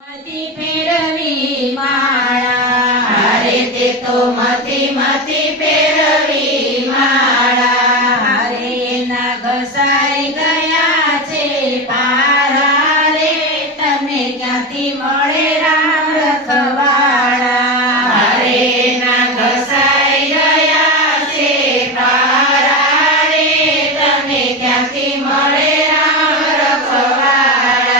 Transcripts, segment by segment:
મથી ફેરવી માળા, હારે તે તો મથી ફેરવી માળા, હારે એના ઘસાઈ ગયા છે પારા રે, તને ક્યાંથી મળે રામ રખવાળા, હારે એના ઘસાઈ ગયા છે પારા રે, તને ક્યાંથી મળે રામ રખવાળા,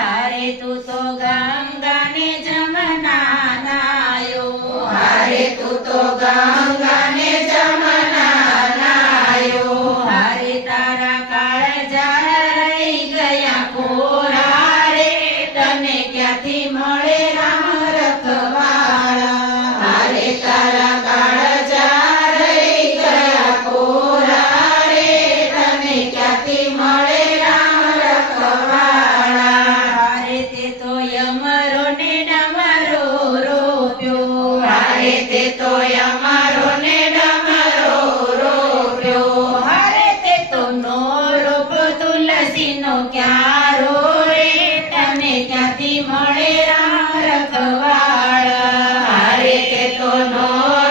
હારે તું તો ગંગાને જમના નાયો, હારે તું તો ગંગાને જમના નાયો, હારે તારા કાળજા રહી ગયા કોરા રે, તને ક્યાંથી મળે રામ રખવાળા, હારે તારા કાળજા રહી ગયા કોરા રે, તને ક્યાંથી મળે રામ રખવાળા, હારે તે તો યમરો ને ડમરો રોપ્યો, હારે તે તો યમરો ને ડમરો રોપ્યો, હારે તે તો નો રોપ્યો તુલસીનો ક્યારો રે, તને ક્યાંથી મળે રામ રખવાળા, હારે તે તો નો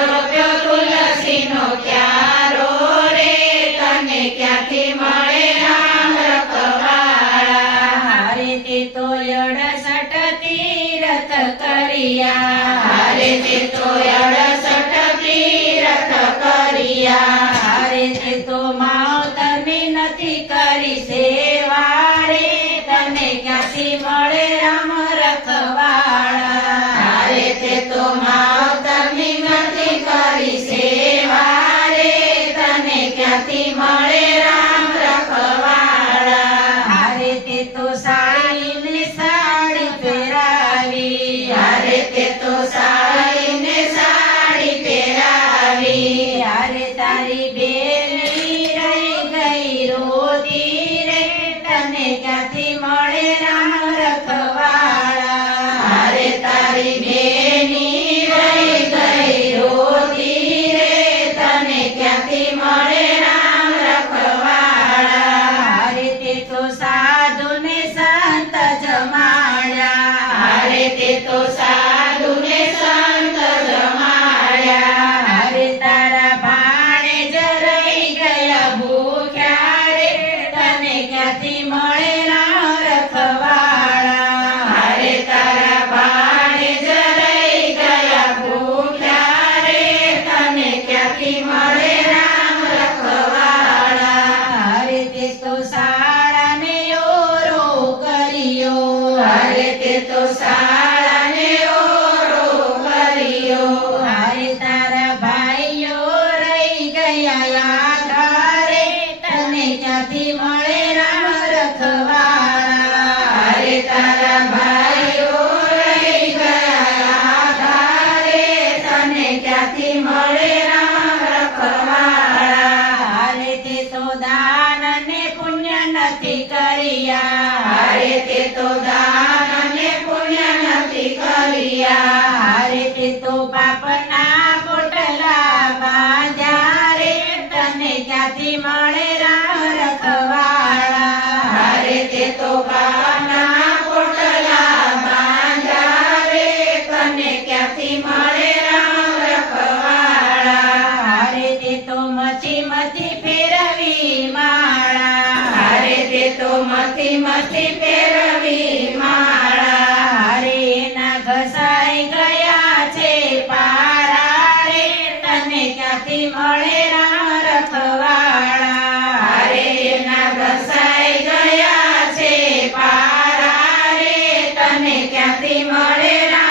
રોપ્યો તુલસીનો ક્યારો રે, તને ક્યાંથી મળે રામ રખવાળા, હારે તે તો 68 તીરથ કર્યા, હારે તે તો 68 તીરથ કર્યા, હારે તે તો માવતરની નથી કરી સેવા રે, તને ક્યાંથી મળે રામ રખવાળા, હારે તે તો માવતરની નથી કરી સેવા રે, તને ક્યાંથી મળે રામ રખવાળા, હારે તે તો સાડીને સાડી પહેરાવી, હારે તે તો સાડીને સાડી પહેરાવી, હારે તારી બેની રહી ગઈ રોતી રે, તને ક્યાંથી મળે રામ રખવાળા, હારે તારી બેની રહી ગઈ રોતી રે, તને ક્યાંથી મળે રામ રખવાળા, હારે તે તો સાધુને સંત જમાડ્યા, હારે તે તો સાધુને સંત જમાડ્યા, હારે તારા ભાણે જ રહી ગયા ભૂખ્યા રે, તને ક્યાંથી મળે રામ રખવાળા, હારે તારા ભાણે જ રહી ગયા ભૂખ્યા રે, તને ક્યાંથી મળે રામ રખવાળા, હારે તે તો શાળાને ઓરો કર્યો, હારે તે તો શાળાને ઓરો કર્યો, હારે તારા ભાઈઓ રહી ગયા આધારે, તને ક્યાંથી મળે રામ રખવાળા, હારે તારા ભાઈઓ રહી ગયા આધારે, તને ક્યાંથી મળે રામ રખવાળા, હારે તે તો દાન ને પુણ્ય નથી કર્યા, હારે તે તો દાન ને પુણ્ય નથી કર્યા, હારે તે તો પાપના પોટલા બાંધ્યા રે, તને ક્યાંથી મળે રામ રખવાળા, હારે તે તો પાપના પોટલા બાંધ્યા રે, તને ક્યાંથી મળે રામ રખવાળા, હારે તે તો મથી ફેરવી માળા, હારે તે તો મથી ફેરવી માળા, હારે એના ઘસાઈ ગયા છે પારા રે, તને ક્યાંથી મળે રામ રખવાળા, હારે એના ઘસાઈ ગયા છે પારા રે, તને ક્યાંથી મળે રામ